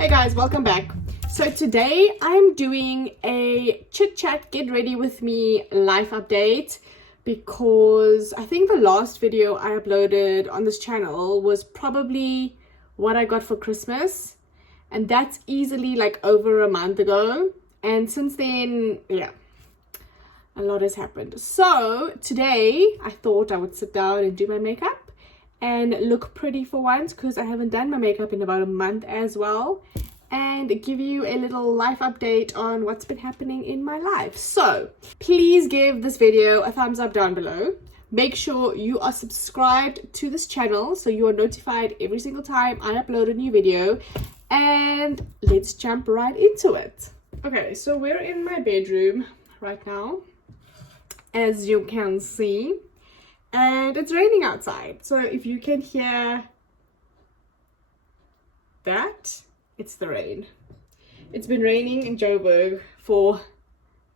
Hey guys, welcome back. So today I'm doing a chit chat get ready with me life update because I think the last video I uploaded on this channel was probably what I got for Christmas, and that's easily like over a month ago, and since then, yeah, a lot has happened. So today I thought I would sit down and do my makeup and look pretty for once, because I haven't done my makeup in about a month as well, and give you a little life update on what's been happening in my life. So please give this video a thumbs up down below. Make sure you are subscribed to this channel so you are notified every single time I upload a new video, and let's jump right into it. Okay, so we're in my bedroom right now, as you can see, and it's raining outside. So if you can hear that, it's the rain. It's been raining in Joburg for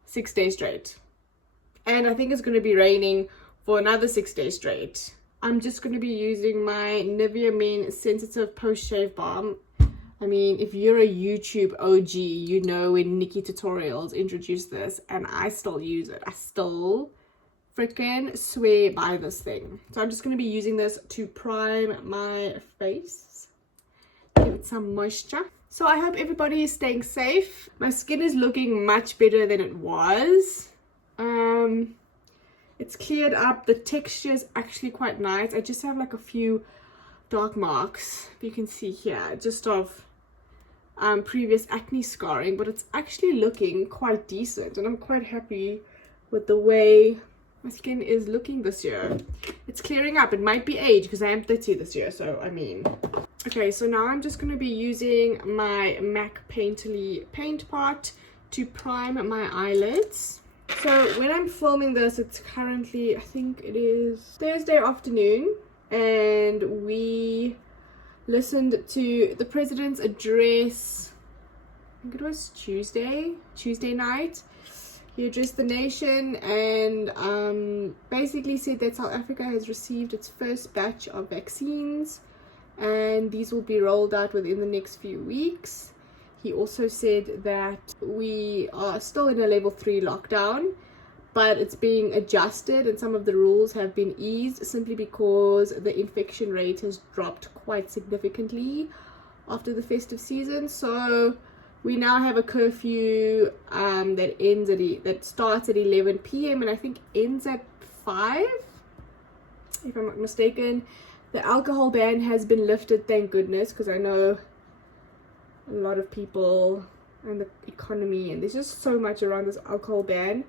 6 days straight, and I think it's going to be raining for another 6 days straight. I'm just going to be using my Nivea Men Sensitive Post Shave Balm. I mean, if you're a YouTube OG, you know when Nikki Tutorials introduced this, and I still use it. I still freaking swear by this thing. So I'm just going to be using this to prime my face, give it some moisture. So I hope everybody is staying safe. My skin is looking much better than it was. It's cleared up. The texture is actually quite nice. I just have like a few dark marks, if you can see here, just of previous acne scarring, but it's actually looking quite decent, and I'm quite happy with the way my skin is looking this year. It's clearing up. It might be age because I am 30 this year, so I mean. Okay, so now I'm just going to be using my MAC Painterly paint pot to prime my eyelids. So when I'm filming this, it's currently, I think it is Thursday afternoon, and we listened to the president's address. I think it was Tuesday night. He addressed the nation and basically said that South Africa has received its first batch of vaccines, and these will be rolled out within the next few weeks. He also said that we are still in a level 3 lockdown, but it's being adjusted and some of the rules have been eased simply because the infection rate has dropped quite significantly after the festive season. So we now have a curfew that starts at 11 p.m. and I think ends at 5, if I'm not mistaken. The alcohol ban has been lifted, thank goodness, because I know a lot of people and the economy, and there's just so much around this alcohol ban.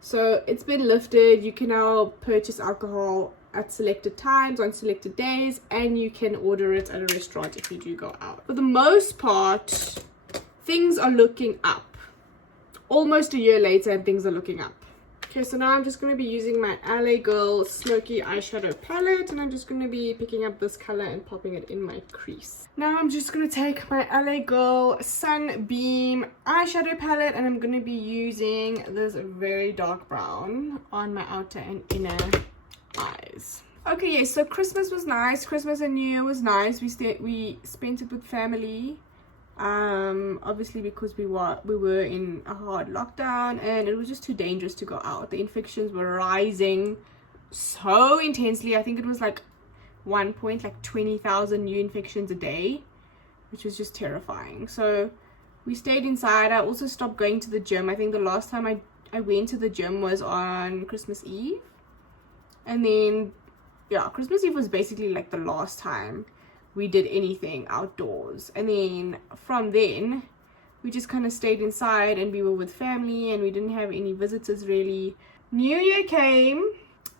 So it's been lifted. You can now purchase alcohol at selected times on selected days, and you can order it at a restaurant if you do go out. For the most part, things are looking up. Almost a year later and things are looking up. Okay, so now I'm just going to be using my LA Girl Smoky Eyeshadow Palette, and I'm just going to be picking up this color and popping it in my crease. Now I'm just going to take my LA Girl Sunbeam Eyeshadow Palette, and I'm going to be using this very dark brown on my outer and inner eyes. Okay, yes, so Christmas was nice. Christmas and New Year was nice. We spent it with family. Obviously because we were in a hard lockdown and it was just too dangerous to go out. The infections were rising so intensely. I think it was like 20,000 new infections a day, which was just terrifying. So we stayed inside. I also stopped going to the gym. I think the last time I went to the gym was on Christmas Eve, and then yeah, Christmas Eve was basically like the last time we did anything outdoors. And then from then we just kind of stayed inside and we were with family and we didn't have any visitors really. New Year came,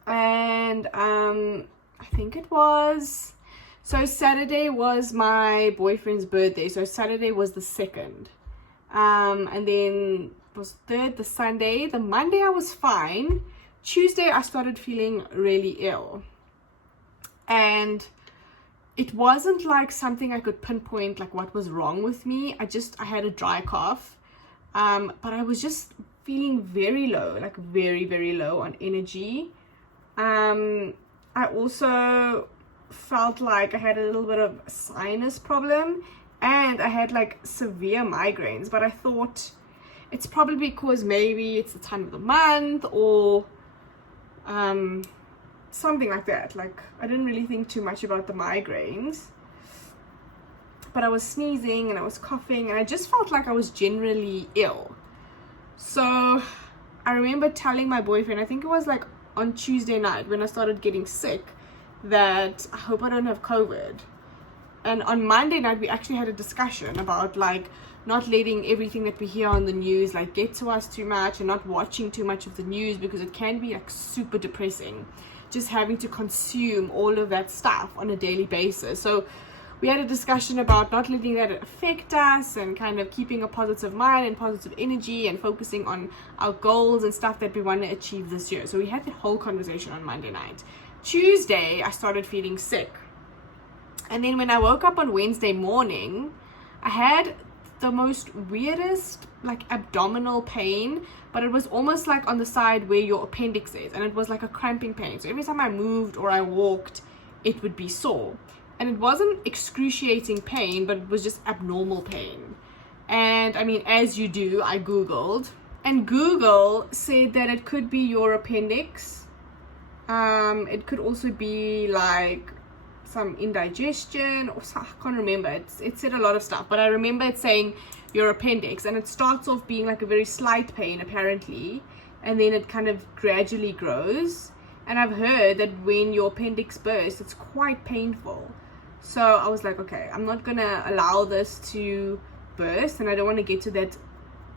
and I think it was, so Saturday was my boyfriend's birthday, so Saturday was the 2nd, and then it was 3rd, the Sunday. The Monday I was fine. Tuesday I started feeling really ill, and it wasn't like something I could pinpoint like what was wrong with me. I had a dry cough, but I was just feeling very low, like very, very low on energy. I also felt like I had a little bit of sinus problem, and I had like severe migraines, but I thought it's probably because maybe it's the time of the month or something like that. Like, I didn't really think too much about the migraines, but I was sneezing and I was coughing and I just felt like I was generally ill. So I remember telling my boyfriend, I think it was like on Tuesday night when I started getting sick, that I hope I don't have COVID. And on Monday night we actually had a discussion about like not letting everything that we hear on the news like get to us too much, and not watching too much of the news, because it can be like super depressing just having to consume all of that stuff on a daily basis. So we had a discussion about not letting that affect us and kind of keeping a positive mind and positive energy and focusing on our goals and stuff that we want to achieve this year. So we had the whole conversation on Monday night. Tuesday I started feeling sick, and then when I woke up on Wednesday morning, I had the most weirdest like abdominal pain, but it was almost like on the side where your appendix is, and it was like a cramping pain. So every time I moved or I walked, it would be sore, and it wasn't excruciating pain, but it was just abnormal pain. And I mean, as you do, I googled, and Google said that it could be your appendix. It could also be like some indigestion, or I can't remember. It said a lot of stuff, but I remember it saying your appendix, and it starts off being like a very slight pain apparently, and then it kind of gradually grows. And I've heard that when your appendix bursts, it's quite painful. So I was like, okay, I'm not gonna allow this to burst, and I don't want to get to that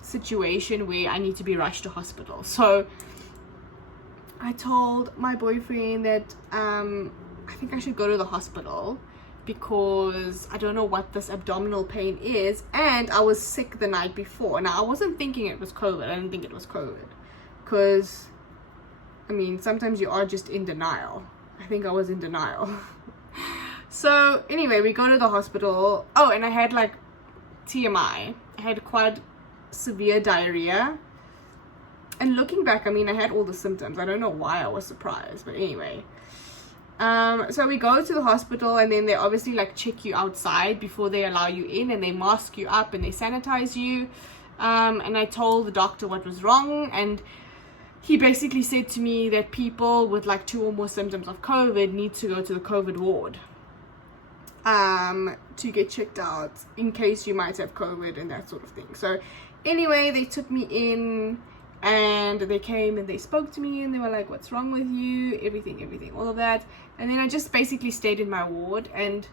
situation where I need to be rushed to hospital. So I told my boyfriend that I think I should go to the hospital because I don't know what this abdominal pain is, and I was sick the night before. Now I wasn't thinking it was COVID. I didn't think it was COVID, because I mean, sometimes you are just in denial. I think I was in denial. So anyway, we go to the hospital. Oh, and I had like TMI. I had quite severe diarrhea. And looking back, I mean, I had all the symptoms. I don't know why I was surprised, but anyway. So we go to the hospital, and then they obviously like check you outside before they allow you in, and they mask you up and they sanitize you. And I told the doctor what was wrong, and he basically said to me that people with like 2 or more symptoms of COVID need to go to the COVID ward to get checked out in case you might have COVID and that sort of thing. So anyway, they took me in, and they came and they spoke to me, and they were like, what's wrong with you, everything, all of that. And then I just basically stayed in my ward. And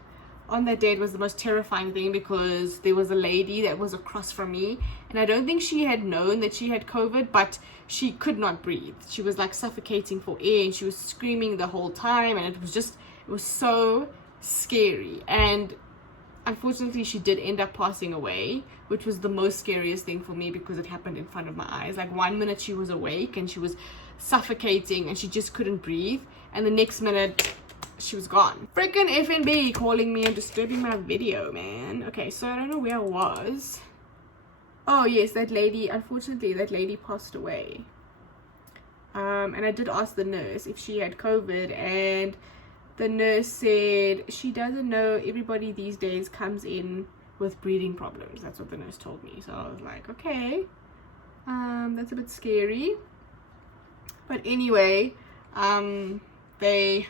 on that day, it was the most terrifying thing, because there was a lady that was across from me, and I don't think she had known that she had COVID, but she could not breathe. She was like suffocating for air, and she was screaming the whole time, and it was so scary. And unfortunately she did end up passing away, which was the most scariest thing for me, because it happened in front of my eyes. Like, 1 minute she was awake and she was suffocating and she just couldn't breathe, and the next minute she was gone. Freaking FNB calling me and disturbing my video, man. Okay, so I don't know where I was. Oh yes, that lady, unfortunately that lady passed away. And I did ask the nurse if she had COVID, and the nurse said she doesn't know, everybody these days comes in with breathing problems. That's what the nurse told me. So I was like, okay, that's a bit scary. But anyway, they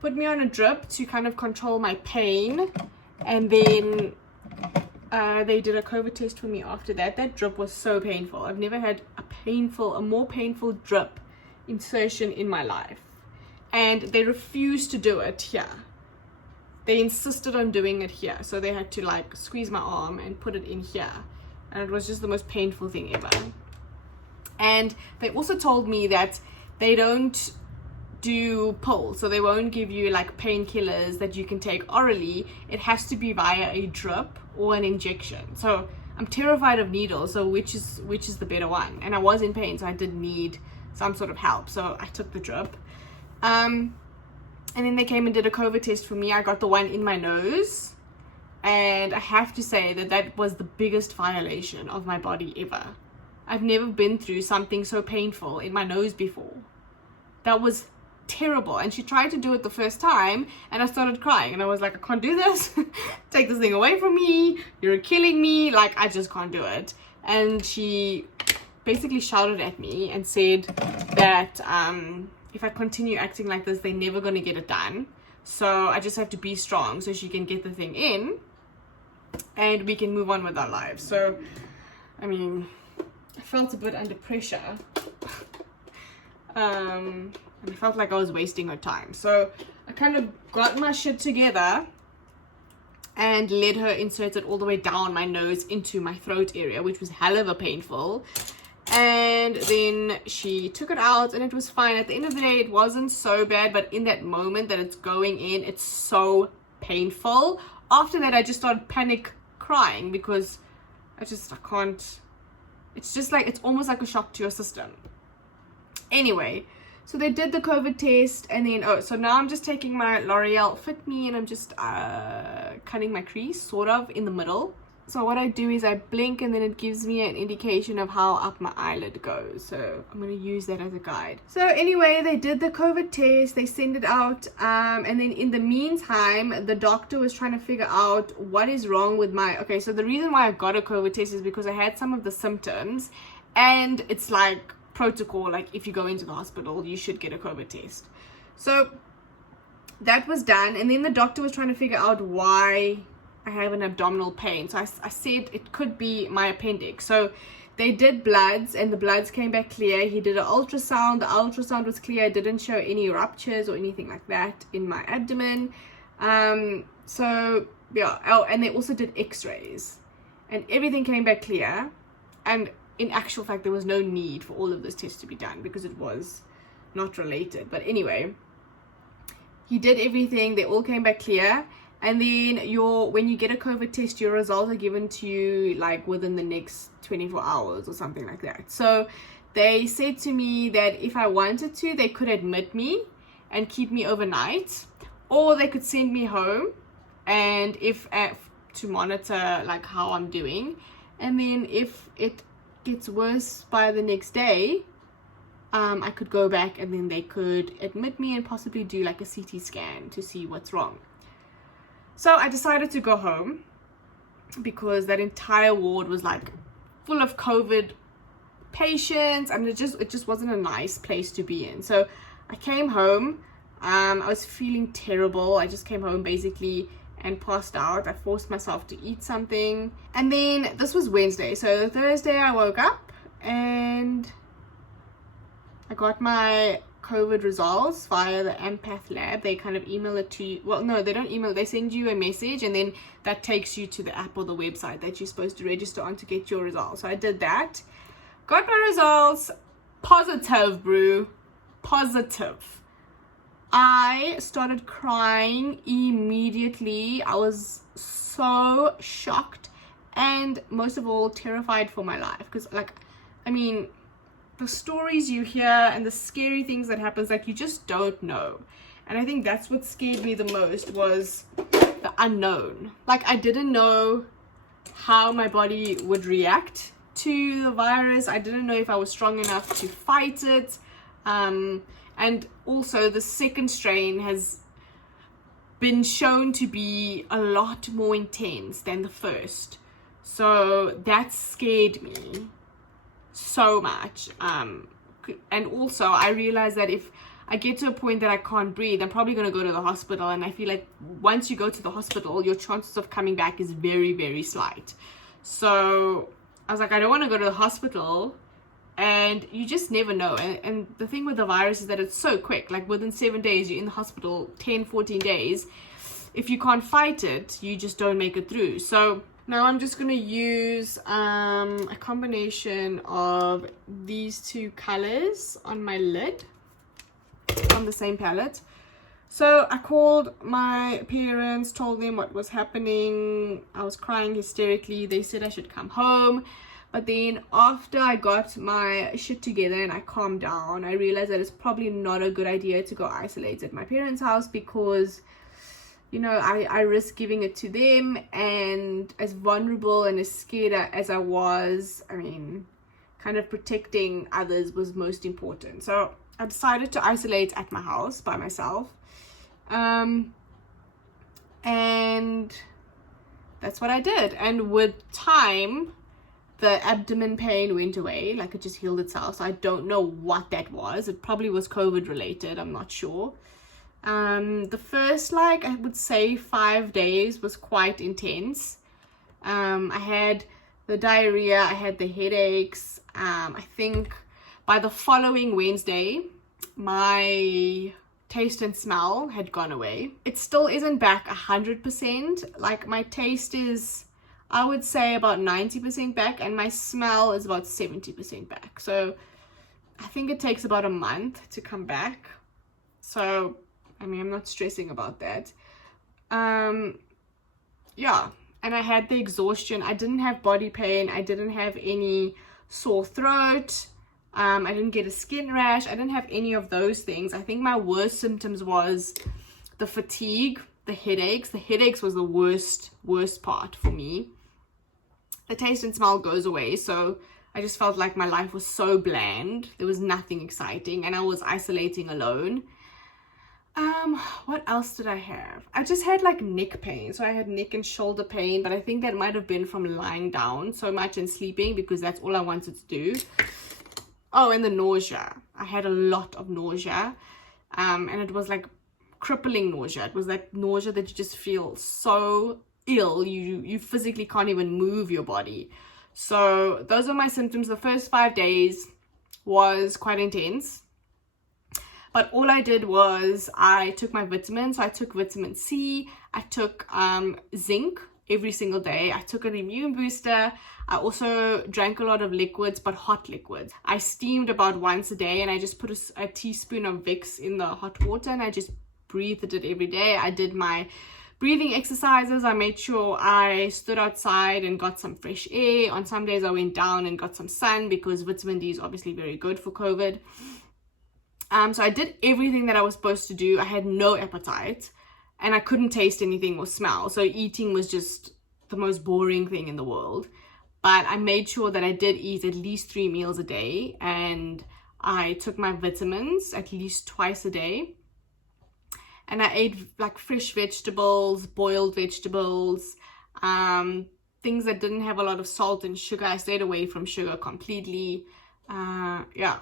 put me on a drip to kind of control my pain, and then they did a COVID test for me after that. That drip was so painful. I've never had a more painful drip insertion in my life. And they refused to do it here. They insisted on doing it here. So they had to like squeeze my arm and put it in here. And it was just the most painful thing ever. And they also told me that they don't do pills. So they won't give you like painkillers that you can take orally. It has to be via a drip or an injection. So I'm terrified of needles. So which is the better one? And I was in pain, so I did need some sort of help. So I took the drip. And then they came and did a COVID test for me. I got the one in my nose, and I have to say that was the biggest violation of my body ever. I've never been through something so painful in my nose before. That was terrible. And she tried to do it the first time, and I started crying, and I was like, I can't do this. Take this thing away from me. You're killing me. Like, I just can't do it. And she basically shouted at me and said that if I continue acting like this, they're never going to get it done. So I just have to be strong so she can get the thing in and we can move on with our lives. So, I mean, I felt a bit under pressure. And I felt like I was wasting her time. So I kind of got my shit together and let her insert it all the way down my nose into my throat area, which was hell of a painful. And then she took it out and it was fine. At the end of the day, it wasn't so bad, but in that moment that it's going in, it's so painful. After that, I just started panic crying because I can't, it's just like, it's almost like a shock to your system. Anyway, so they did the COVID test, and then, so now I'm just taking my L'Oreal Fit Me and I'm just cutting my crease, sort of, in the middle. So what I do is I blink and then it gives me an indication of how up my eyelid goes. So I'm going to use that as a guide. So anyway, they did the COVID test, they sent it out. And then in the meantime, the doctor was trying to figure out what is wrong with my... Okay, so the reason why I got a COVID test is because I had some of the symptoms. And it's like protocol, like if you go into the hospital, you should get a COVID test. So that was done. And then the doctor was trying to figure out why I have an abdominal pain. So I said it could be my appendix. So they did bloods and the bloods came back clear. He did an ultrasound. The ultrasound was clear. It didn't show any ruptures or anything like that in my abdomen. So yeah. Oh, and they also did x-rays and everything came back clear. And in actual fact, there was no need for all of this test to be done because it was not related. But anyway, he did everything. They all came back clear. And then when you get a COVID test, your results are given to you like within the next 24 hours or something like that. So they said to me that if I wanted to, they could admit me and keep me overnight, or they could send me home and to monitor like how I'm doing. And then if it gets worse by the next day, I could go back and then they could admit me and possibly do like a CT scan to see what's wrong. So I decided to go home because that entire ward was like full of COVID patients. I mean, it just wasn't a nice place to be in. So I came home. I was feeling terrible. I just came home basically and passed out. I forced myself to eat something. And then this was Wednesday. So Thursday I woke up and I got my COVID results via the Empath lab. They kind of email it to you. Well, no, they don't email. They send you a message and then that takes you to the app or the website that you're supposed to register on to get your results. So I did that. Got my results. Positive, bro. Positive. I started crying immediately. I was so shocked and most of all terrified for my life because, like, I mean, the stories you hear and the scary things that happens, like, you just don't know. And I think that's what scared me the most was the unknown. Like, I didn't know how my body would react to the virus. I didn't know if I was strong enough to fight it. And also the second strain has been shown to be a lot more intense than the first. So that scared me so much. And also I realized that if I get to a point that I can't breathe, I'm probably going to go to the hospital. And I feel like once you go to the hospital, your chances of coming back is very, very slight. So I was like, I don't want to go to the hospital. And you just never know. And the thing with the virus is that it's so quick. Like within 7 days, you're in the hospital, 10, 14 days. If you can't fight it, you just don't make it through. So now I'm just going to use a combination of these two colors on my lid on the same palette. So I called my parents, told them what was happening. I was crying hysterically. They said I should come home. But then after I got my shit together and I calmed down, I realized that it's probably not a good idea to go isolate at my parents' house because, you know, I risk giving it to them. And as vulnerable and as scared as I was, I mean, kind of protecting others was most important. So I decided to isolate at my house by myself. And that's what I did. And with time, the abdomen pain went away, like it just healed itself. So I don't know what that was. It probably was COVID related, I'm not sure. The first, like, I would say 5 days was quite intense. I had the diarrhea, I had the headaches. I think by the following Wednesday, my taste and smell had gone away. It still isn't back 100%. Like, my taste is, I would say, about 90% back, and my smell is about 70% back. So I think it takes about a month to come back. So, I mean, I'm not stressing about that. Yeah, and I had the exhaustion. I didn't have body pain. I didn't have any sore throat. I didn't get a skin rash. I didn't have any of those things. I think my worst symptoms was the fatigue, the headaches. The headaches was the worst part for me. The taste and smell goes away, so I just felt like my life was so bland. There was nothing exciting, and I was isolating alone. What else did I have? I just had like neck pain. So I had neck and shoulder pain, but I think that might have been from lying down so much and sleeping, because that's all I wanted to do. Oh, and the nausea. I had a lot of nausea. And it was like crippling nausea. It was that nausea that you just feel so ill. You physically can't even move your body. So those are my symptoms. The first 5 days was quite intense. But all I did was I took my vitamins. So I took vitamin C. I took zinc every single day. I took an immune booster. I also drank a lot of liquids, but hot liquids. I steamed about once a day, and I just put a teaspoon of Vicks in the hot water, and I just breathed it every day. I did my breathing exercises. I made sure I stood outside and got some fresh air. On some days I went down and got some sun, because vitamin D is obviously very good for COVID. So I did everything that I was supposed to do. I had no appetite, and I couldn't taste anything or smell. So eating was just the most boring thing in the world. But I made sure that I did eat at least 3 meals a day, and I took my vitamins at least twice a day. And I ate like fresh vegetables, boiled vegetables, things that didn't have a lot of salt and sugar. I stayed away from sugar completely. Yeah.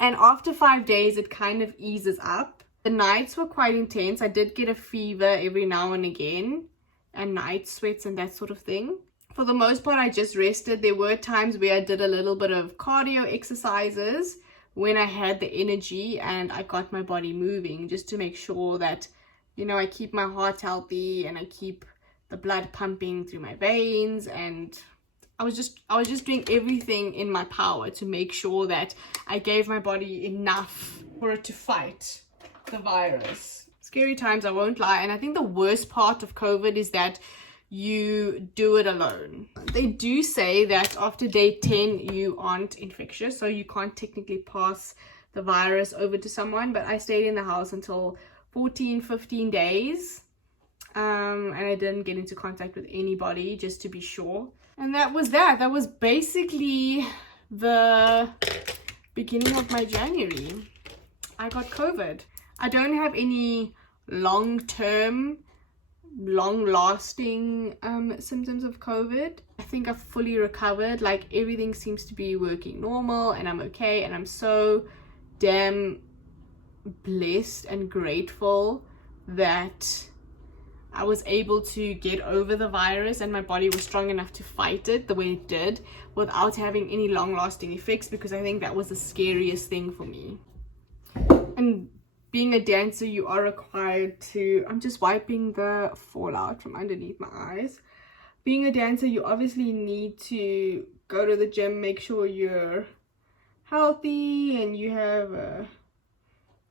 And after 5 days, it kind of eases up. The nights were quite intense. I did get a fever every now and again, and night sweats and that sort of thing. For the most part, I just rested. There were times where I did a little bit of cardio exercises when I had the energy and I got my body moving, just to make sure that, you know, I keep my heart healthy and I keep the blood pumping through my veins. And I was just doing everything in my power to make sure that I gave my body enough for it to fight the virus. Scary times, I won't lie. And I think the worst part of COVID is that you do it alone. They do say that after day 10 you aren't infectious, so you can't technically pass the virus over to someone. But I stayed in the house until 14-15 days, and I didn't get into contact with anybody, just to be sure. And that was basically the beginning of my January. I got COVID. I don't have any long-lasting symptoms of COVID. I think I've fully recovered. Like, everything seems to be working normal, and I'm okay, and I'm so damn blessed and grateful that I was able to get over the virus, and my body was strong enough to fight it the way it did without having any long-lasting effects, because I think that was the scariest thing for me. And being a dancer, you are required to, I'm just wiping the fallout from underneath my eyes. Being a dancer, you obviously need to go to the gym, make sure you're healthy and you have a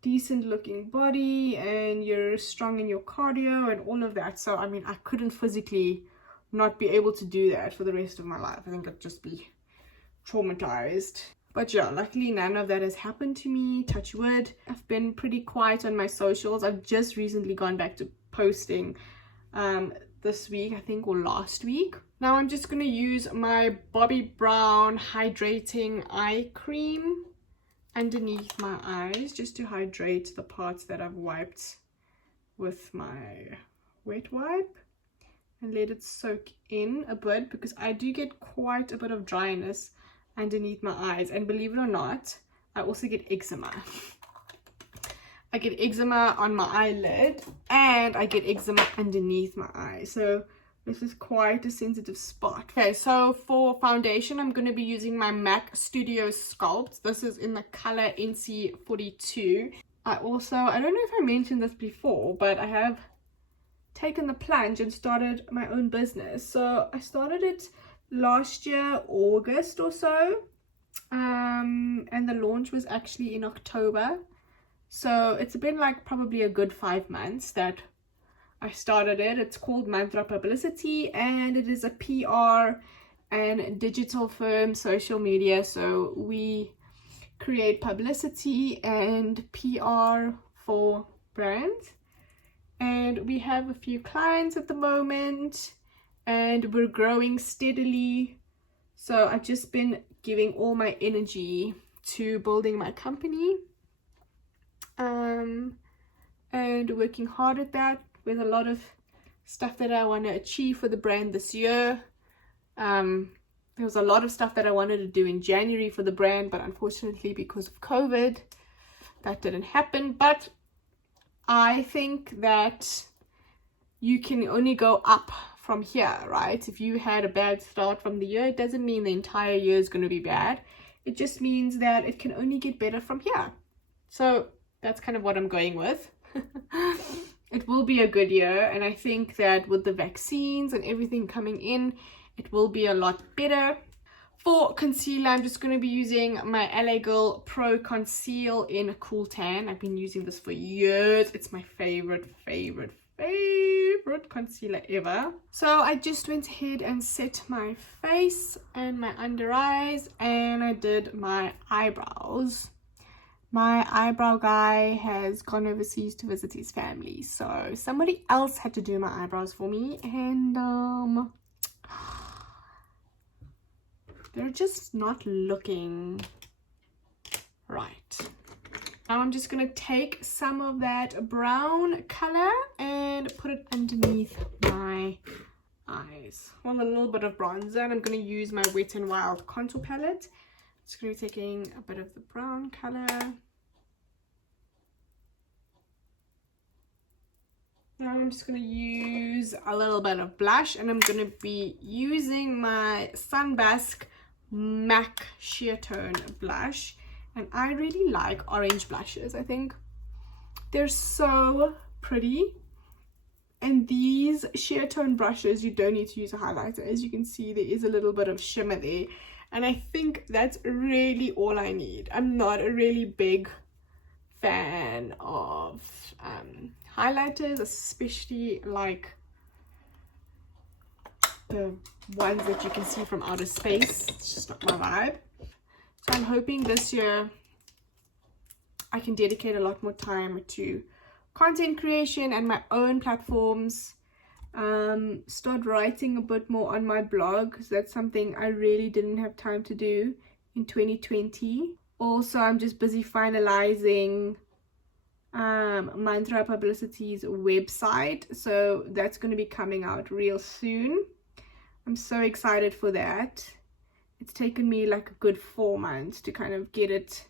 decent looking body and you're strong in your cardio and all of that. So I mean, I couldn't physically not be able to do that for the rest of my life. I think I'd just be traumatized. But yeah, luckily none of that has happened to me, touch wood. I've been pretty quiet on my socials. I've just recently gone back to posting this week, I think, or last week. Now I'm just going to use my Bobbi Brown Hydrating Eye Cream underneath my eyes just to hydrate the parts that I've wiped with my wet wipe, and let it soak in a bit, because I do get quite a bit of dryness underneath my eyes, and believe it or not, I also get eczema. I get eczema on my eyelid, and I get eczema underneath my eye, so this is quite a sensitive spot. Okay, so for foundation, I'm going to be using my MAC Studio Sculpt. This is in the color NC42. I don't know if I mentioned this before, but I have taken the plunge and started my own business. So I started it last year, August or so, and the launch was actually in October. So it's been like probably a good 5 months that I started it. It's called Mantra Publicity, and it is a PR and digital firm, social media. So we create publicity and PR for brands, and we have a few clients at the moment, and we're growing steadily. So I've just been giving all my energy to building my company, and working hard at that, with a lot of stuff that I want to achieve for the brand this year. There was a lot of stuff that I wanted to do in January for the brand, but unfortunately because of COVID that didn't happen. But I think that you can only go up from here, right? If you had a bad start from the year, it doesn't mean the entire year is going to be bad. It just means that it can only get better from here. So that's kind of what I'm going with. It will be a good year, and I think that with the vaccines and everything coming in, it will be a lot better. For concealer, I'm just going to be using my LA Girl Pro Conceal in a Cool Tan. I've been using this for years. It's my favorite concealer ever. So I just went ahead and set my face and my under eyes, and I did my eyebrows. My eyebrow guy has gone overseas to visit his family, so somebody else had to do my eyebrows for me, and they're just not looking right. Now I'm just gonna take some of that brown color and put it underneath my eyes. Well, a little bit of bronzer, and I'm gonna use my Wet n Wild contour palette. Just going to be taking a bit of the brown color. Now I'm just going to use a little bit of blush, and I'm going to be using my Sunbask MAC Sheer Tone blush. And I really like orange blushes. I think they're so pretty. And these sheer tone brushes, you don't need to use a highlighter. As you can see, there is a little bit of shimmer there. And I think that's really all I need. I'm not a really big fan of highlighters, especially like the ones that you can see from outer space. It's just not my vibe. So I'm hoping this year I can dedicate a lot more time to content creation and my own platforms. Start writing a bit more on my blog, because that's something I really didn't have time to do in 2020. Also, I'm just busy finalizing Mantra Publicity's website, so that's going to be coming out real soon. I'm so excited for that. It's taken me like a good 4 months to kind of get it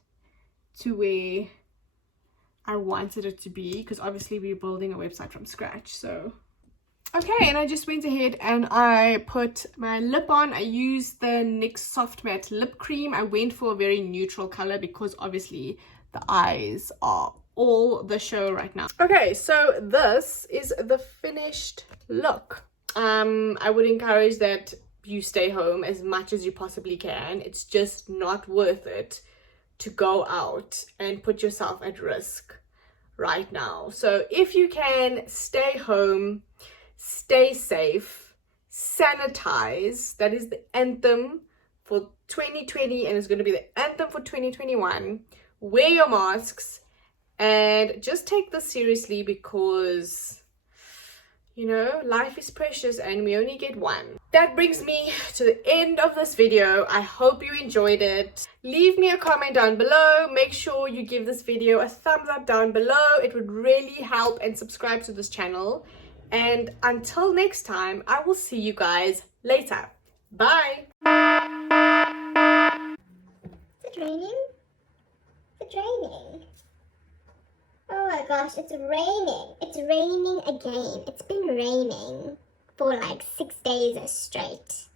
to where I wanted it to be, because obviously we're building a website from scratch. So okay, and I just went ahead and I put my lip on. I used the NYX Soft Matte Lip Cream. I went for a very neutral color because obviously the eyes are all the show right now. Okay, so this is the finished look. I would encourage that you stay home as much as you possibly can. It's just not worth it to go out and put yourself at risk right now. So if you can, stay home, stay safe, sanitize. That is the anthem for 2020, and it's going to be the anthem for 2021. Wear your masks and just take this seriously, because You know, life is precious and we only get one. That brings me to the end of this video. I hope you enjoyed it. Leave me a comment down below. Make sure you give this video a thumbs up down below. It would really help, and subscribe to this channel. And until next time, I will see you guys later. Bye. Is it raining? Is it raining? Oh my gosh, it's raining. It's raining again. It's been raining for like 6 days straight.